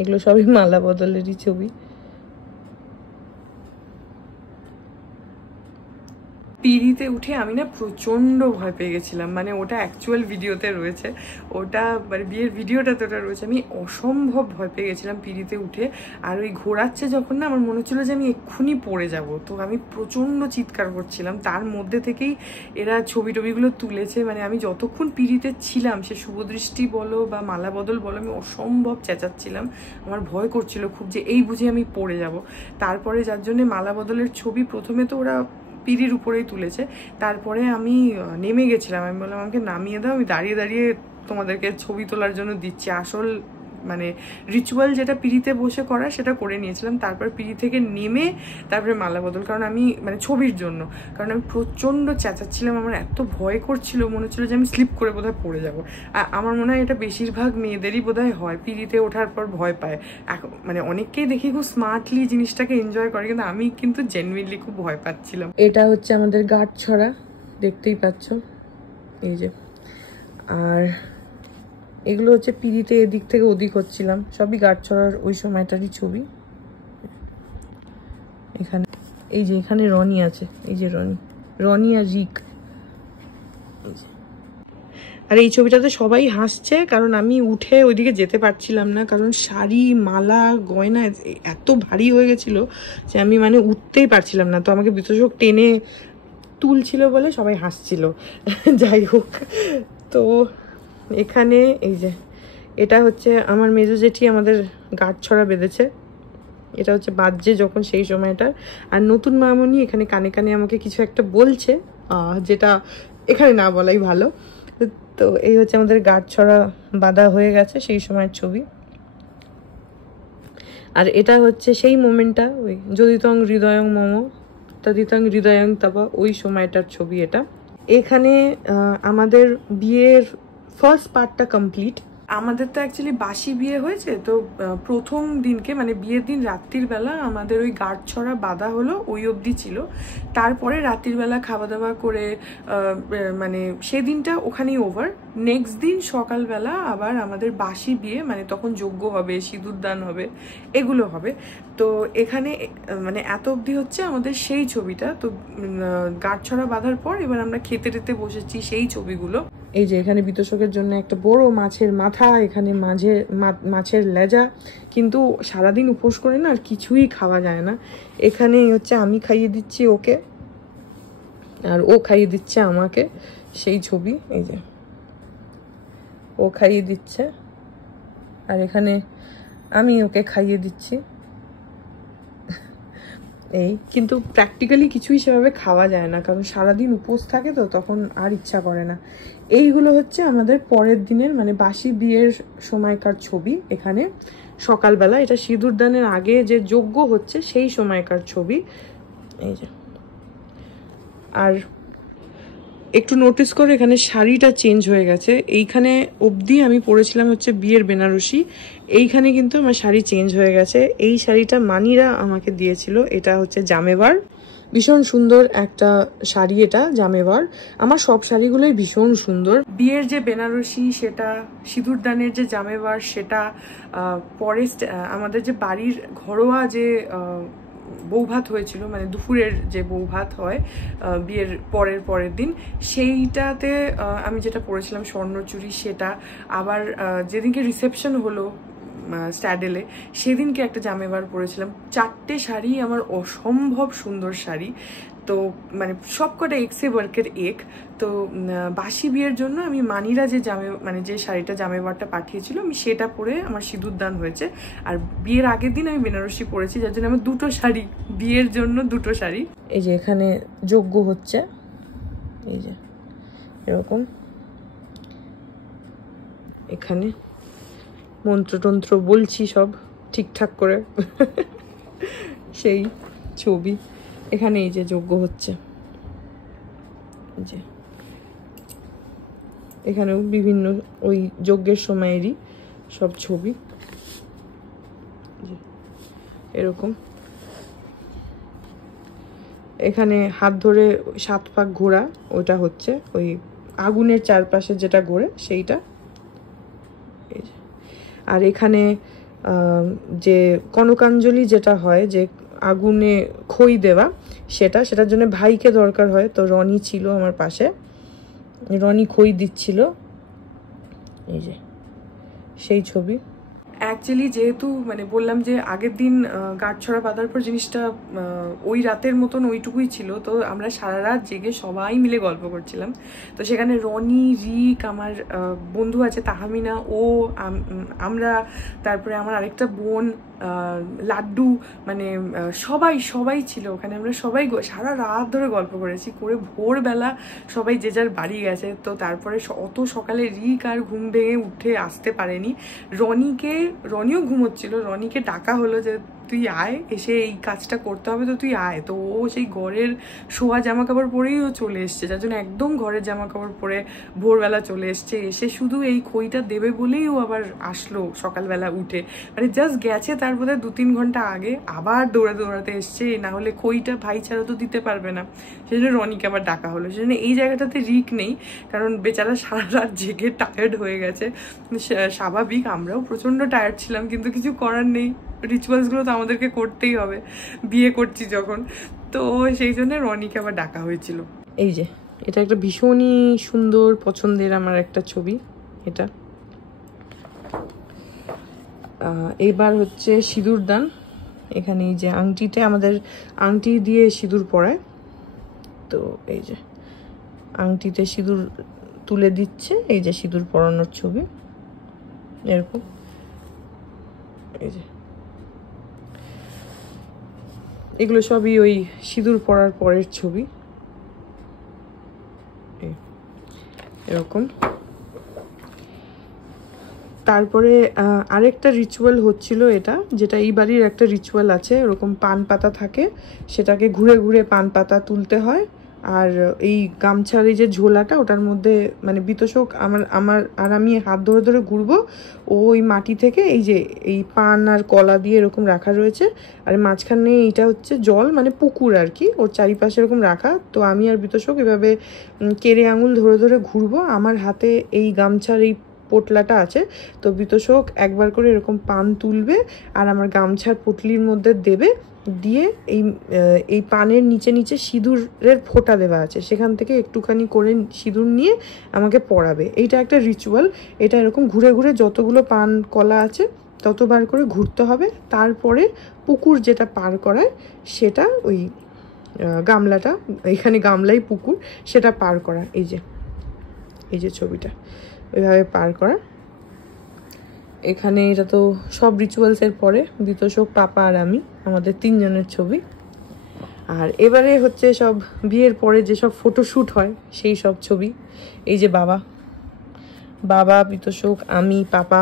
এগুলো সবই মালা বদলেরই ছবি। পিঁড়িতে উঠে আমি না প্রচণ্ড ভয় পেয়ে গেছিলাম, মানে ওটা অ্যাকচুয়াল ভিডিওতে রয়েছে, ওটা মানে বিয়ের ভিডিওটাতে ওটা রয়েছে। আমি অসম্ভব ভয় পেয়ে গেছিলাম পিঁড়িতে উঠে। আর ওই ঘোরাচ্ছে যখন না, আমার মনে হচ্ছিল যে আমি এক্ষুনি পড়ে যাব। তো আমি প্রচণ্ড চিৎকার করছিলাম। তার মধ্যে থেকেই এরা ছবি টবিগুলো তুলেছে। মানে আমি যতক্ষণ পিঁড়িতে ছিলাম, সে শুভদৃষ্টি বলো বা মালা বদল বলো, আমি অসম্ভব চেঁচাচ্ছিলাম। আমার ভয় করছিল খুব যে এই বুঝে আমি পড়ে যাব। তারপরে যার জন্যে মালা বদলের ছবি প্রথমে তো ওরা পিঁড়ির উপরেই তুলেছে, তারপরে আমি নেমে গেছিলাম। আমি বললাম আমাকে নামিয়ে দাও, আমি দাঁড়িয়ে দাঁড়িয়ে তোমাদেরকে ছবি তোলার জন্য দিচ্ছি। আসল মানে রিচুয়াল যেটা পিঁড়িতে বসে করা, সেটা করে নিয়েছিলাম। তারপর পিঁড়ি থেকে নেমে তারপরে মালা বদল, কারণ আমি মানে ছবির জন্য, কারণ আমি প্রচণ্ড চেঁচাচ্ছিলাম। আমার এত ভয় করছিল, মনে হচ্ছিল যে আমি স্লিপ করে বোধহয় পড়ে যাবো। আর আমার মনে হয় এটা বেশিরভাগ মেয়েদেরই বোধহয় হয়, পিঁড়িতে ওঠার পর ভয় পায়। মানে অনেককেই দেখি খুব স্মার্টলি জিনিসটাকে এনজয় করে, কিন্তু আমি কিন্তু জেনুইনলি খুব ভয় পাচ্ছিলাম। এটা হচ্ছে আমাদের গাঁটছড়া, দেখতেই পাচ্ছ এই যে। আর এগুলো হচ্ছে পিঁড়িতে এদিক থেকে ওদিক হচ্ছিলাম, সবই গাঁটছড়ার ওই সময়টারই ছবি। এখানে এই যে এখানে রনি আছে, এই যে রনি আর রিক। আর এই ছবিটাতে সবাই হাসছে, কারণ আমি উঠে ওইদিকে যেতে পারছিলাম না, কারণ শাড়ি, মালা, গয়না এত ভারী হয়ে গেছিল যে আমি মানে উঠতেই পারছিলাম না। তো আমাকে বিতোষক টেনে তুলছিল বলে সবাই হাসছিল। যাই হোক, তো এখানে এই যে এটা হচ্ছে আমার মেজো জেঠি আমাদের গাঁটছড়া বেঁধেছে। এটা হচ্ছে বাজছে যখন সেই সময়টা। আর নতুন মামনি এখানে কানে কানে আমাকে কিছু একটা বলছে, যেটা এখানে না বলাই ভালো। তো এই হচ্ছে আমাদের গাঁটছড়া বাঁধা হয়ে গেছে সেই সময়ের ছবি। আর এটা হচ্ছে সেই মোমেন্টটা, ওই যদিতং হৃদয়ং মম তদিতং হৃদয়ং তবা, ওই সময়টার ছবি এটা। এখানে আমাদের বিয়ের ফার্স্ট পার্টটা কমপ্লিট। আমাদের তো অ্যাকচুয়ালি বাসি বিয়ে হয়েছে, তো প্রথম দিনকে মানে বিয়ের দিন রাত্রির বেলা আমাদের ওই গাঁটছড়া বাঁধা হলো, ওই অবধি ছিল। তারপরে রাত্রির বেলা খাওয়া দাওয়া করে মানে সেদিনটা ওখানেই ওভার। নেক্সট দিন সকালবেলা আবার আমাদের বাসি বিয়ে, মানে তখন যজ্ঞ হবে, সিঁদুরদান হবে, এগুলো হবে। তো এখানে মানে এত অবধি হচ্ছে আমাদের সেই ছবিটা। তো গাঁটছড়া বাঁধার পর এবার আমরা খেতে টেতে বসেছি সেই ছবিগুলো। এই যে এখানে বিতোষকের জন্য একটা বড় মাছের মাথা, এখানে মাছের লেজা, কিন্তু সারাদিন উপোস করে না আর কিছুই খাওয়া যায় না। এখানে হচ্ছে আমি খাইয়ে দিচ্ছি ওকে, আর ও খাইয়ে দিচ্ছে আমাকে, সেই ছবি। এই যে ও খাইয়ে দিচ্ছে, আর এখানে আমি ওকে খাইয়ে দিচ্ছি। এই কিন্তু প্র্যাকটিক্যালি কিছুই সেভাবে খাওয়া যায় না, কারণ সারাদিন উপোস থাকে, তো তখন আর ইচ্ছা করে না। এইগুলো হচ্ছে আমাদের পরের দিনের মানে বাসি বিয়ের সময়কার ছবি। এখানে সকালবেলা, এটা সিঁদুরদানের আগে যে যজ্ঞ হচ্ছে সেই সময়কার ছবি। এই যে, আর একটু নোটিস করে এখানে শাড়িটা চেঞ্জ হয়ে গেছে। এইখানে অবধি আমি পরেছিলাম হচ্ছে বিয়ের বেনারসি, এইখানে কিন্তু আমার শাড়ি চেঞ্জ হয়ে গেছে। এই শাড়িটা মানিরা আমাকে দিয়েছিল, এটা হচ্ছে জামেবার। ভীষণ সুন্দর একটা শাড়ি এটা, জামেওয়ার। আমার সব শাড়িগুলোই ভীষণ সুন্দর। বিয়ের যে বেনারসি সেটা, সিঁদুরদানের যে জামেওয়ার সেটা, পরে আমাদের যে বাড়ির ঘরোয়া যে বৌভাত হয়েছিল, মানে দুপুরের যে বৌভাত হয় বিয়ের পরের দিন, সেইটাতে আমি যেটা পরেছিলাম স্বর্ণচুরি সেটা। আবার যেদিনকে রিসেপশন হলো স্ট্যাডেলে, সেদিনকে একটা জামেওয়ার পরেছিলাম। 4টে শাড়ি আমার অসম্ভব সুন্দর শাড়ি। তো মানে সবকটা এক্সে ওয়ার্কের এক। তো বাসি বিয়ের জন্য আমি মানিরা যে যে শাড়িটা জামেওয়ারটা পাঠিয়েছিল, আমি সেটা পরে আমার সিঁদুরদান হয়েছে। আর বিয়ের আগের দিন আমি বেনারসি পরেছি, যার জন্য আমার 2টো শাড়ি, বিয়ের জন্য 2টো শাড়ি। এই যে এখানে যজ্ঞ হচ্ছে, এই যে এরকম, এখানে মন্ত্রতন্ত্র বলছি সব ঠিকঠাক করে সেই ছবি। এখানে এই যে যজ্ঞ হচ্ছে, যে এখানেও বিভিন্ন ওই যজ্ঞের সময়েরই সব ছবি এরকম। এখানে হাত ধরে 7 পাক ঘোরা, ওটা হচ্ছে ওই আগুনের চারপাশে যেটা ঘোরে সেইটা। আর এখানে যে কনকাঞ্জলি যেটা হয়, যে আগুনে খই দেওয়া, সেটার জন্য ভাইকে দরকার হয়। তো রনি ছিল আমার পাশে, রনি খই দিচ্ছিল। এই যে সেই ছবি। অ্যাকচুয়ালি যেহেতু মানে বললাম যে আগের দিন গাঁটছড়া বাঁধার পর জিনিসটা ওই রাতের মতন ওইটুকুই ছিল, তো আমরা সারা রাত জেগে সবাই মিলে গল্প করছিলাম। তো সেখানে রনি, রিক, আমার বন্ধু আছে তাহমিনা, ও, আমরা, তারপরে আমার আরেকটা বোন লাড্ডু, মানে সবাই ছিল ওখানে। আমরা সবাই সারা রাত ধরে গল্প করেছি, করে ভোরবেলা সবাই যে যার বাড়ি গেছে। তো তারপরে অত সকালে রিক আর ঘুম ভেঙে উঠে আসতে পারেনি। রনিও ঘুমোচ্ছিল, রনিকে ডাকা হলো যে তুই আয়, এসে এই কাজটা করতে হবে, তো তুই আয়। তো ও সেই ঘরের শোয়া জামা কাপড় পরেই ও চলে এসছে, যার জন্য একদম ঘরের জামা কাপড় পরে ভোরবেলা চলে এসছে। এসে শুধু এই খইটা দেবে বলেই ও আবার আসলো সকালবেলা উঠে, মানে জাস্ট গেছে তার বোধহয় 2-3 ঘন্টা আগে, আবার দৌড়াতে এসছে। না হলে খইটা ভাই ছাড়া তো দিতে পারবে না, সেই জন্য রনিকে আবার ডাকা হলো। সেই জন্য এই জায়গাটাতে রিক নেই, কারণ বেচারা সারা রাত জেগে টায়ার্ড হয়ে গেছে। স্বাভাবিক, আমরাও প্রচন্ড টায়ার্ড ছিলাম, কিন্তু কিছু করার নেই, রিচুয়ালসগুলো তো আমাদেরকে করতেই হবে বিয়ে করছি যখন। তো সেই জন্য রনিকে আবার ডাকা হয়েছিল। এই যে এটা একটা ভীষণই সুন্দর পছন্দের আমার একটা ছবি এটা। এবার হচ্ছে সিঁদুরদান। এখানে এই যে আংটিতে আমাদের আংটি দিয়ে সিঁদুর পরায়, তো এই যে আংটিতে সিঁদুর তুলে দিচ্ছে, এই যে সিঁদুর পরানোর ছবি এরকম। এই যে এগুলো সবই ওই সিঁদুর পরার পরের ছবি এরকম। তারপরে আরেকটা রিচুয়াল হচ্ছিল, এটা যেটা এই বাড়ির একটা রিচুয়াল আছে, ওরকম পান পাতা থাকে, সেটাকে ঘুরে ঘুরে পান পাতা তুলতে হয়। আর এই গামছার এই যে ঝোলাটা, ওটার মধ্যে মানে বিতোষক আমি হাত ধরে ধরে ঘুরবো, ও ওই মাটি থেকে এই যে এই পান আর কলা দিয়ে এরকম রাখা রয়েছে, আর মাঝখানে এইটা হচ্ছে জল, মানে পুকুর আর কি, ওর চারিপাশে এরকম রাখা। তো আমি আর বিতোষক এভাবে কেড়ে আঙুল ধরে ধরে ঘুরবো। আমার হাতে এই গামছার এই পোটলাটা আছে, তো বিতোষক একবার করে এরকম পান তুলবে আর আমার গামছার পুটলির মধ্যে দেবে, দিয়ে এই পানের নিচে নিচে সিঁদুরের ফোঁটা দেওয়া আছে, সেখান থেকে একটুখানি করে সিঁদুর নিয়ে আমাকে পরাবে। এইটা একটা রিচুয়াল। এটা এরকম ঘুরে ঘুরে যতগুলো পান কলা আছে ততবার করে ঘুরতে হবে। তারপরে পুকুর যেটা পার করায়, সেটা ওই গামলাটা, এখানে গামলাই পুকুর, সেটা পার করা। এই যে ছবিটা ওইভাবে পার করা। এখানে এটা তো সব রিচুয়ালসের পরে বিতোষক, পাপা আর আমি, আমাদের 3 জনের ছবি। আর এবারে হচ্ছে সব বিয়ের পরে যেসব ফটোশ্যুট হয় সেই সব ছবি। এই যে বাবা, বিতোষক, আমি, পাপা।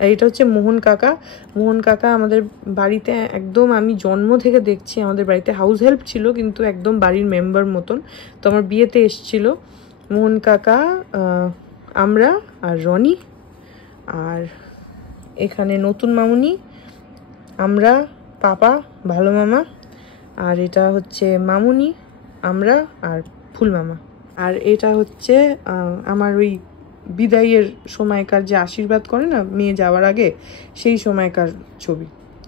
আর এটা হচ্ছে মোহন কাকা আমাদের বাড়িতে একদম, আমি জন্ম থেকে দেখছি আমাদের বাড়িতে হাউস হেল্প ছিল, কিন্তু একদম বাড়ির মেম্বার মতন। তো আমার বিয়েতে এসছিল মোহন কাকা, আমরা আর রনি। আর এখানে নতুন মামুনি, আমরা, পাপা, ভালো মামা, আর এটা হচ্ছে মামুনি, আমরা আর ফুল মামা। আর এটা হচ্ছে আমার ওই বিদায়ের সময়কার যে আশীর্বাদ করে না মেয়ে যাওয়ার আগে, সেই সময়কার ছবি,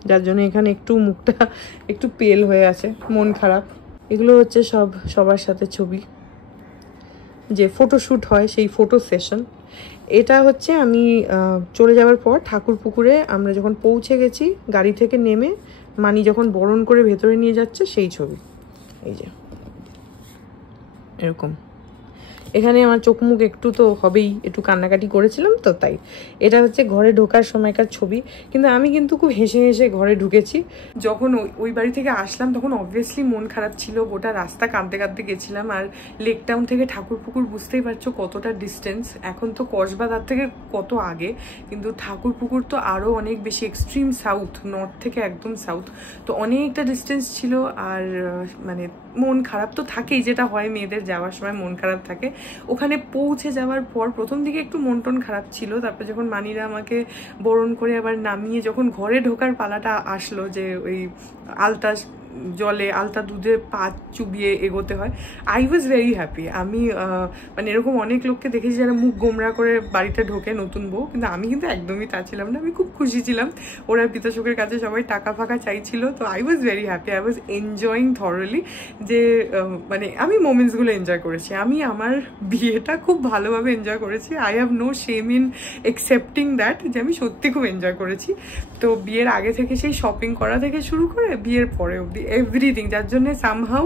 যার জন্য এখানে একটু মুখটা একটু পেল হয়ে আছে, মন খারাপ। এগুলো হচ্ছে সবার সাথে ছবি, যে ফটোশ্যুট হয় সেই ফটো সেশন। এটা হচ্ছে আমি চলে যাওয়ার পর ঠাকুরপুকুরে আমরা যখন পৌঁছে গেছি, গাড়ি থেকে নেমে মানি যখন বরণ করে ভেতরে নিয়ে যাচ্ছে সেই ছবি। এই যে এরকম, এখানে আমার চোখ মুখ একটু তো হবেই, একটু কান্নাকাটি করেছিলাম তো তাই। এটা হচ্ছে ঘরে ঢোকার সময়কার ছবি, কিন্তু আমি কিন্তু খুব হেসে হেসে ঘরে ঢুকেছি। যখন ওই বাড়ি থেকে আসলাম তখন অবভিয়াসলি মন খারাপ ছিল, গোটা রাস্তা কাঁদতে কাঁদতে গেছিলাম। আর লেক টাউন থেকে ঠাকুরপুকুর বুঝতেই পারছো কতটা ডিস্টেন্স, এখন তো কসবা তার থেকে কত আগে, কিন্তু ঠাকুরপুকুর তো আরও অনেক বেশি এক্সট্রিম সাউথ, নর্থ থেকে একদম সাউথ, তো অনেকটা ডিস্টেন্স ছিল। আর মানে মন খারাপ তো থাকেই, যেটা হয় মেয়েদের যাওয়ার সময় মন খারাপ থাকে। ওখানে পৌঁছে যাওয়ার পর প্রথম দিকে একটু মন টন খারাপ ছিল, তারপর যখন মানিরা আমাকে বরণ করে আবার নামিয়ে যখন ঘরে ঢোকার পালাটা আসলো, যে ওই আলতা জলে আলতা দুধে পা চুবিয়ে এগোতে হয়, আই ওয়াজ ভেরি হ্যাপি। আমি মানে এরকম অনেক লোককে দেখেছি যারা মুখ গোমরা করে বাড়িতে ঢোকে নতুন বউ, কিন্তু আমি কিন্তু একদমই তা ছিলাম না। আমি খুব খুশি ছিলাম, ওরা পিতাশোকের কাছে সবাই টাকা ফাঁকা চাইছিল, তো I was very happy, I was enjoying thoroughly. যে মানে আমি মোমেন্টসগুলো এনজয় করেছি, আমি আমার বিয়েটা খুব ভালোভাবে এনজয় করেছি। I have no shame in accepting that, যে আমি সত্যি খুব এনজয় করেছি। তো বিয়ের আগে থেকে সেই শপিং করা থেকে শুরু করে বিয়ের পরে অবধি এভরিথিং, যার জন্য somehow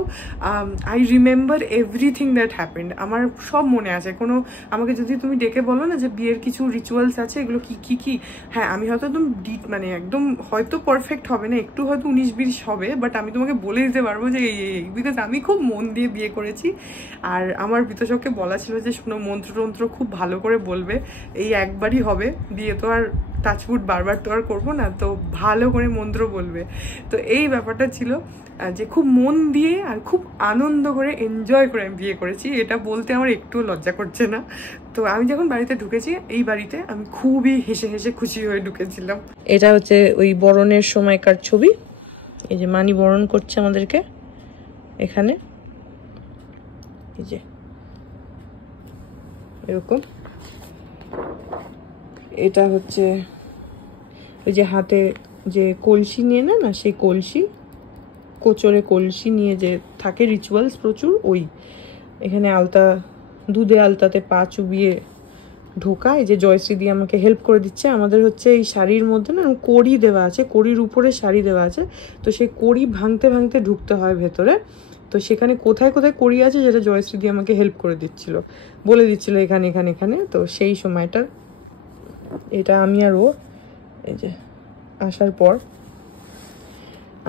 I remember everything that happened. আমার সব মনে আছে। কোনো আমাকে যদি তুমি ডেকে বলো না যে বিয়ের কিছু রিচুয়ালস আছে, এগুলো কি কি কি, হ্যাঁ আমি হয়তো একদম মানে একদম হয়তো পারফেক্ট হবে না, একটু হয়তো 19-20 হবে, বাট আমি তোমাকে বলে দিতে পারবো যে এই বিকজ আমি খুব মন দিয়ে বিয়ে করেছি। আর আমার পিতাশোককে বলা ছিল যে শোনো, মন্ত্রতন্ত্র খুব ভালো করে বলবে, এই একবারই হবে বিয়ে, তো আর টাচউড বারবার তো আর করবো না, তো ভালো করে মন্ত্র বলবে। তো এই ব্যাপারটা ছিল যে খুব মন দিয়ে আর খুব আনন্দ করে এনজয় করে আমি বিয়ে করেছি, এটা বলতে আমার একটুও লজ্জা করছে না। তো আমি যখন বাড়িতে ঢুকেছি, এই বাড়িতে আমি খুবই হেসে হেসে খুশি হয়ে ঢুকেছিলাম। এটা হচ্ছে ওই বরণের সময়কার ছবি, এই যে মানি বরণ করছে আমাদেরকে এখানে, এই যে এরকম। এটা হচ্ছে ওই যে হাতে যে কলসি নিয়ে না সেই কলসি, কোচরে কলসি নিয়ে যে থাকে রিচুয়ালস প্রচুর, ওই এখানে আলতা দুধে আলতাতে পা চুবিয়ে ঢোকা। এই যে জয়শ্রী দিয়ে আমাকে হেল্প করে দিচ্ছে। আমাদের হচ্ছে এই শাড়ির মধ্যে না কড়ি দেওয়া আছে, কড়ির উপরে শাড়ি দেওয়া আছে, তো সেই কড়ি ভাঙতে ভাঙতে ঢুকতে হয় ভেতরে। তো সেখানে কোথায় কোথায় কড়ি আছে যেটা জয়শ্রী দিয়ে আমাকে হেল্প করে দিচ্ছিল, বলে দিচ্ছিল এখানে এখানে এখানে। তো সেই সময়টা এটা আমি আর ও এই যে আসার পর।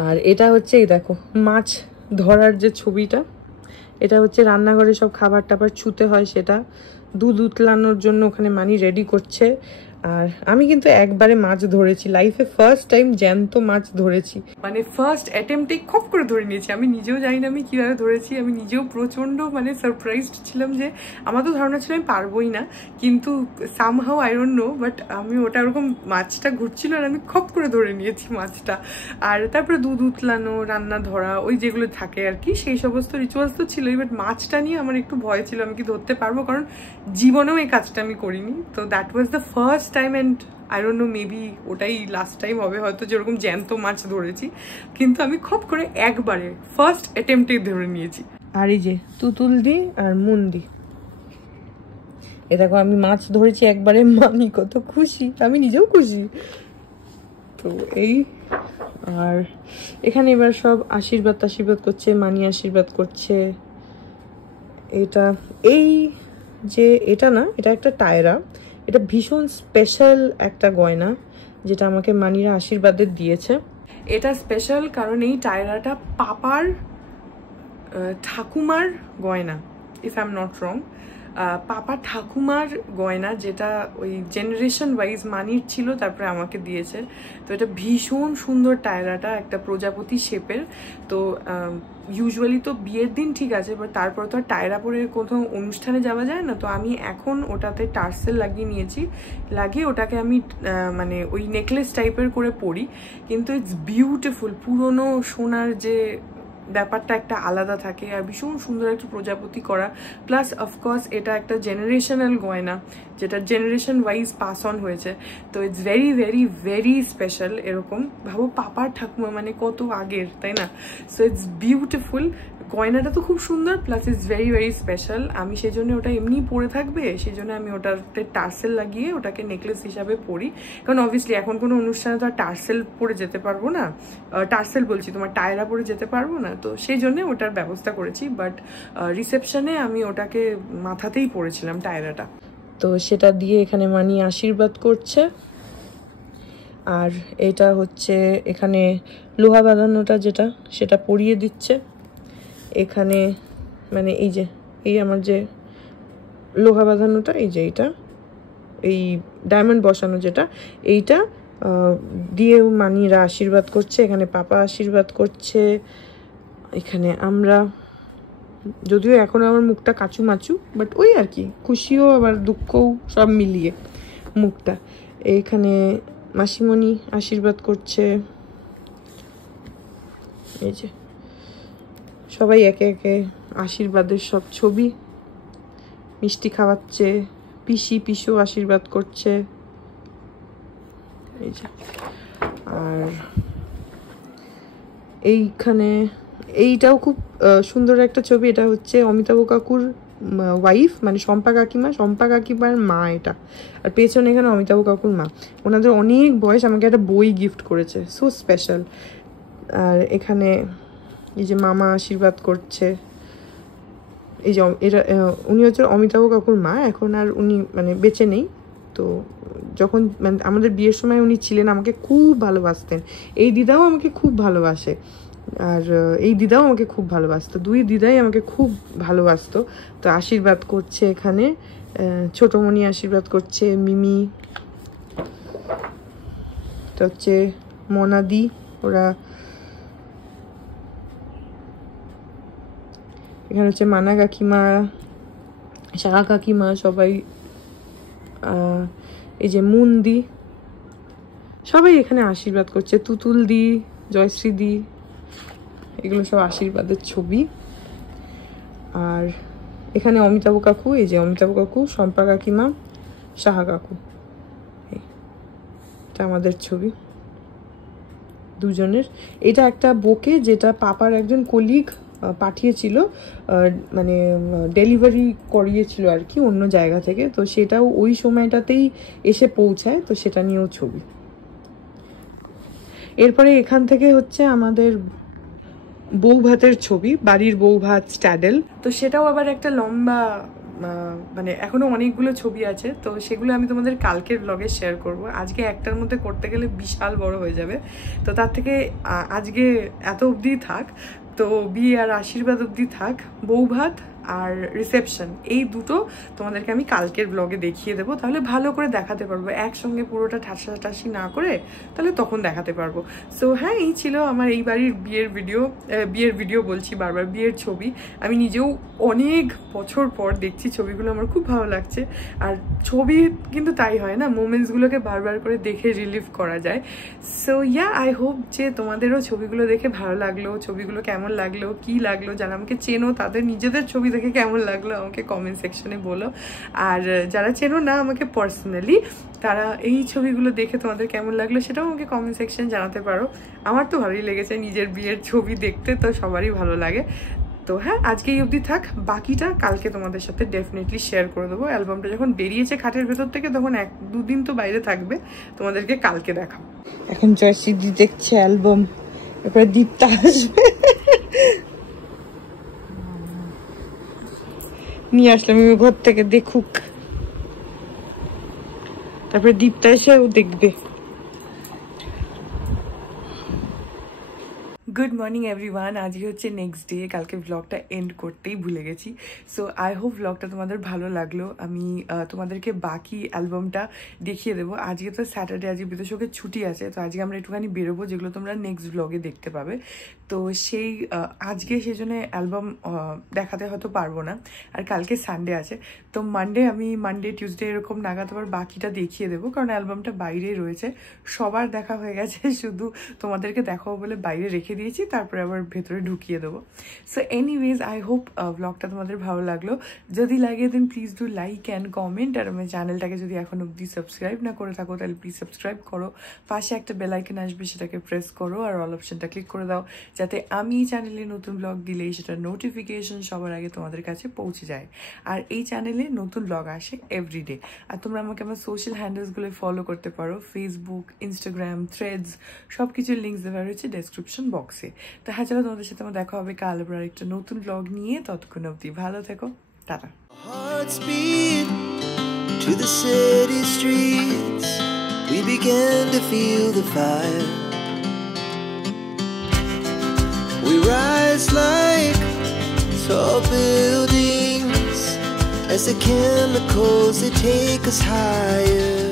আর এটা হচ্ছে এই দেখো মাছ ধরার যে ছবিটা, এটা হচ্ছে রান্নাঘরে সব খাবার টাবার ছুতে হয়, সেটা দুধ উতলানোর জন্য ওখানে মানি রেডি করছে। আর আমি কিন্তু একবারে মাছ ধরেছি লাইফে, ফার্স্ট টাইম জ্যান্ত মাছ ধরেছি, মানে ফার্স্ট অ্যাটেম্পটেই খপ করে ধরে নিয়েছি। আমি নিজেও জানি না আমি কিভাবে ধরেছি, আমি নিজেও প্রচন্ড মানে সারপ্রাইজড ছিলাম, যে আমার তো ধারণা ছিল আমি পারবোই না, কিন্তু somehow I don't know, but আমি ওটা ওরকম মাছটা ঘুরছিল আর আমি খপ করে ধরে নিয়েছি মাছটা। আর তারপরে দুধ উতলানো, রান্না ধরা, ওই যেগুলো থাকে আর কি, সেই সমস্ত রিচুয়ালস তো ছিলই, বাট মাছটা নিয়ে আমার একটু ভয় ছিল আমি কি ধরতে পারবো, কারণ জীবনেও এই কাজটা আমি করিনি। তো that was the first time, and I don't know maybe ওটাই লাস্ট টাইম হবে হয়তো, যেরকম জ্যান্ত মাছ ধরেছি, কিন্তু আমি খপ করে একবারে ফার্স্ট অ্যাটেম্পটেই ধরে নিয়েছি। আর এই যে তুতুল দি আর মুন্দি, এ দেখো আমি মাছ ধরেছি একবারে, মানি কত খুশি, আমি নিজেও খুশি। তো এই, আর এখানে এবার সব আশীর্বাদ করছে, মানি আশীর্বাদ করছে। এটা এই যে এটা না, এটা একটা টায়রা, এটা ভীষণ স্পেশাল একটা গয়না যেটা আমাকে মানিরা আশীর্বাদে দিয়েছে। এটা স্পেশাল কারণ এই টায়রাটা পাপার ঠাকুমার গয়না, if I am not wrong, papa ঠাকুমার গয়না, যেটা ওই জেনারেশন ওয়াইজ মানির ছিল, তারপরে আমাকে দিয়েছে। তো এটা ভীষণ সুন্দর টায়রাটা, একটা প্রজাপতি শেপের। তো ইউজুয়ালি তো বিয়ের দিন ঠিক আছে, বাট তারপর তো আর টায়রা পরে কোথাও অনুষ্ঠানে যাওয়া যায় না, তো আমি এখন ওটাতে টার্সেল লাগিয়ে নিয়েছি, লাগিয়ে ওটাকে আমি মানে ওই নেকলেস টাইপের করে পরি, কিন্তু ইটস বিউটিফুল, পুরোনো সোনার যে ব্যাপারটা একটা আলাদা থাকে, আর ভীষণ সুন্দর একটা প্রজাপতি করা, প্লাস অফকোর্স এটা একটা জেনারেশনাল গয়না যেটা জেনারেশন ওয়াইজ পাস অন হয়েছে। তো it's very very very special. এরকম ভাবো পাপার ঠাকুমা মানে কত আগের, তাই না? So it's beautiful. গয়নাটা তো খুব সুন্দর, plus it's very very special. আমি সেই জন্য ওটা এমনি পরে থাকবে, সেই জন্য আমি ওটাতে টার্সেল লাগিয়ে ওটাকে নেকলেস হিসাবে পরি। কারণ অবভিয়াসলি এখন কোনো অনুষ্ঠানে তো আর টার্সেল পরে যেতে পারবো না, টার্সেল বলছি তোমার টায়রা পরে যেতে পারবো না, তো সেই জন্য ওটার ব্যবস্থা করেছি। বাট রিসেপশনে আমি ওটাকে মাথাতেই পরেছিলাম টায়রাটা। তো সেটা দিয়ে এখানে মানি আশীর্বাদ করছে। আর এটা হচ্ছে এখানে লোহা বাঁধানোটা যেটা, সেটা পরিয়ে দিচ্ছে এখানে। মানে এই যে এই আমার যে লোহা বাঁধানোটা, এই যে এইটা, এই ডায়মন্ড বসানো যেটা, এইটা দিয়ে মানিরা আশীর্বাদ করছে। এখানে পাপা আশীর্বাদ করছে, এখানে আমরা, যদিও এখনো আমার মুখটা কাচু মাচু, বাট ওই আর কি, খুশিও আবার দুঃখও সব মিলিয়ে মুখটা। এখানে মাসিমণি আশীর্বাদ করছে। এই যে সবাই একে একে আশীর্বাদের সব ছবি, মিষ্টি খাওয়াচ্ছে, পিসি পিসু আশীর্বাদ করছে। এই যে, আর এইখানে এইটাও খুব সুন্দর একটা ছবি। এটা হচ্ছে অমিতাভ কাকুর ওয়াইফ, মানে শম্পা কাকিমার মা এটা। আর পেছনে এখানে অমিতাভ কাকুর মা, ওনাদের অনেক বয়স, আমাকে একটা বই গিফট করেছে, সো স্পেশাল। আর এখানে এই যে মামা আশীর্বাদ করছে। এই যে এটা, উনি হচ্ছে অমিতাভ কাকুর মা, এখন আর উনি মানে বেঁচে নেই। তো যখন মানে আমাদের বিয়ের সময় উনি ছিলেন, আমাকে খুব ভালোবাসতেন। এই দিদাও আমাকে খুব ভালোবাসে, আর এই দিদাও আমাকে খুব ভালোবাসতো, দুই দিদাই আমাকে খুব ভালোবাসতো। তো আশীর্বাদ করছে এখানে, ছোটমণি আশীর্বাদ করছে, মিমি, এটা হচ্ছে মনাদি, ওরা এখানে হচ্ছে মানা কাকিমা, শাহা কাকিমা, সবাই, এই যে মুন্দি, সবাই এখানে আশীর্বাদ করছে, তুতুল দি, জয়শ্রী দি, এগুলো সব আশীর্বাদের ছবি। আর এখানে অমিতাভ কাকু, এই যে অমিতাভ কাকু, শম্পা কাকিমা, শাহা কাকু, এটা আমাদের ছবি দুজনের। এটা একটা বোকে যেটা পাপার একজন কলিগ পাঠিয়েছিল, মানে ডেলিভারি করিয়েছিল আর কি অন্য জায়গা থেকে, তো সেটাও ওই সময়টাতেই এসে পৌঁছায়, তো সেটা নিয়েও ছবি। এরপরে এখান থেকে হচ্ছে আমাদের বউ ভাতের ছবি, বাড়ির বউ ভাত স্ট্যাডেল। তো সেটাও আবার একটা লম্বা, মানে এখনো অনেকগুলো ছবি আছে, তো সেগুলো আমি তোমাদের কালকের ব্লগে শেয়ার করব। আজকে একটার মধ্যে করতে গেলে বিশাল বড় হয়ে যাবে, তো তার থেকে আজকে এত অবধি থাক। তো বিয়ে আর আশীর্বাদ অবধি থাক, বউ ভাত আর রিসেপশন, এই দুটো তোমাদেরকে আমি কালকের ব্লগে দেখিয়ে দেবো, তাহলে ভালো করে দেখাতে পারবো, একসঙ্গে পুরোটা ঠাসাঠাসি না করে, তাহলে তখন দেখাতে পারবো। সো হ্যাঁ, এই ছিল আমার এই বাড়ির বিয়ের ভিডিও বলছি বারবার, বিয়ের ছবি। আমি নিজেও অনেক বছর পর দেখছি ছবিগুলো, আমার খুব ভালো লাগছে। আর ছবি কিন্তু তাই হয় না, মোমেন্টসগুলোকে বারবার করে দেখে রিলিভ করা যায়। সো ইয়া, আই হোপ যে তোমাদেরও ছবিগুলো দেখে ভালো লাগলো, ছবিগুলো কেমন লাগলো, কি লাগলো, যারা আমাকে চেনো তাদের নিজেদের ছবি দেখে কেমন লাগলো আমাকে কমেন্ট সেকশনে বলো। আর যারা চেনো না আমাকে পার্সোনালি, তারা এই ছবিগুলো দেখে তোমাদের কেমন লাগলো সেটাও আমাকে কমেন্ট সেকশন জানাতে পারো। আমার তো ভালোই লেগেছে নিজের বিয়ের ছবি দেখতে, তো সবারই ভালো লাগে। তো হ্যাঁ, আজকে এই অবধি থাক, বাকিটা কালকে তোমাদের সাথে ডেফিনেটলি শেয়ার করে দেবো। অ্যালবামটা যখন বেরিয়েছে খাটের ভেতর থেকে, তখন 1-2 দিন তো বাইরে থাকবে, তোমাদেরকে কালকে দেখাবো। এখন জয়শ্রী দি দেখছে অ্যালবাম, এরপরে দীপ্তা আসবে, নিয়ে আসলাম আমি ঘর থেকে, দেখুক, তারপরে দীপ্তা এসেও দেখবে। গুড মর্নিং এভরিওয়ান, আজকে হচ্ছে নেক্সট ডে, কালকে ব্লগটা এন্ড করতেই ভুলে গেছি। সো আই হোপ ব্লগটা তোমাদের ভালো লাগলো। আমি তোমাদেরকে বাকি অ্যালবামটা দেখিয়ে দেবো। আজকে তো স্যাটারডে, আজকে বিদেশকে ছুটি আছে, তো আজকে আমরা একটুখানি বেরোবো, যেগুলো তোমরা নেক্সট ব্লগে দেখতে পাবে। তো সেই আজকে সেই জন্য অ্যালবাম দেখাতে হয়তো পারবো না, আর কালকে সানডে আছে, তো মানডে টিউসডে এরকম নাগাদ আবার বাকিটা দেখিয়ে দেবো, কারণ অ্যালবামটা বাইরেই রয়েছে, সবার দেখা হয়ে গেছে, শুধু তোমাদেরকে দেখাবো বলে বাইরে রেখে দিয়েছি, তারপরে আবার ভেতরে ঢুকিয়ে দেবো। সো এনিওয়েজ আই হোপ ব্লগটা তোমাদের ভালো লাগলো। যদি লাগে then please do like and comment, আর আমার চ্যানেলটাকে যদি এখন অবধি সাবস্ক্রাইব না করে থাকো তাহলে প্লিজ সাবস্ক্রাইব করো। পাশে একটা বেল আইকন আসবে, সেটাকে প্রেস করো আর অল অপশনটা ক্লিক করে দাও, যাতে আমি চ্যানেলে নতুন ব্লগ দিলেই সেটা নোটিফিকেশন সবার আগে তোমাদের কাছে পৌঁছে যায়। আর এই চ্যানেলে নতুন ব্লগ আসে এভরিডে। আর তোমরা আমাকে আমার সোশ্যাল হ্যান্ডেলসগুলো ফলো করতে পারো, ফেসবুক, ইনস্টাগ্রাম, থ্রেডস, সব কিছুর লিঙ্কস দেওয়া রয়েছে ডেসক্রিপশন বক্সে। তো হ্যাঁ, চলো তোমাদের সাথে আমার দেখা হবে কাল আবার একটা নতুন ব্লগ নিয়ে। ততক্ষণ অবধি ভালো থেকো, tata. Hearts beat to the city streets. We began to feel the fire. We rise like tall buildings as the chemicals they take us higher.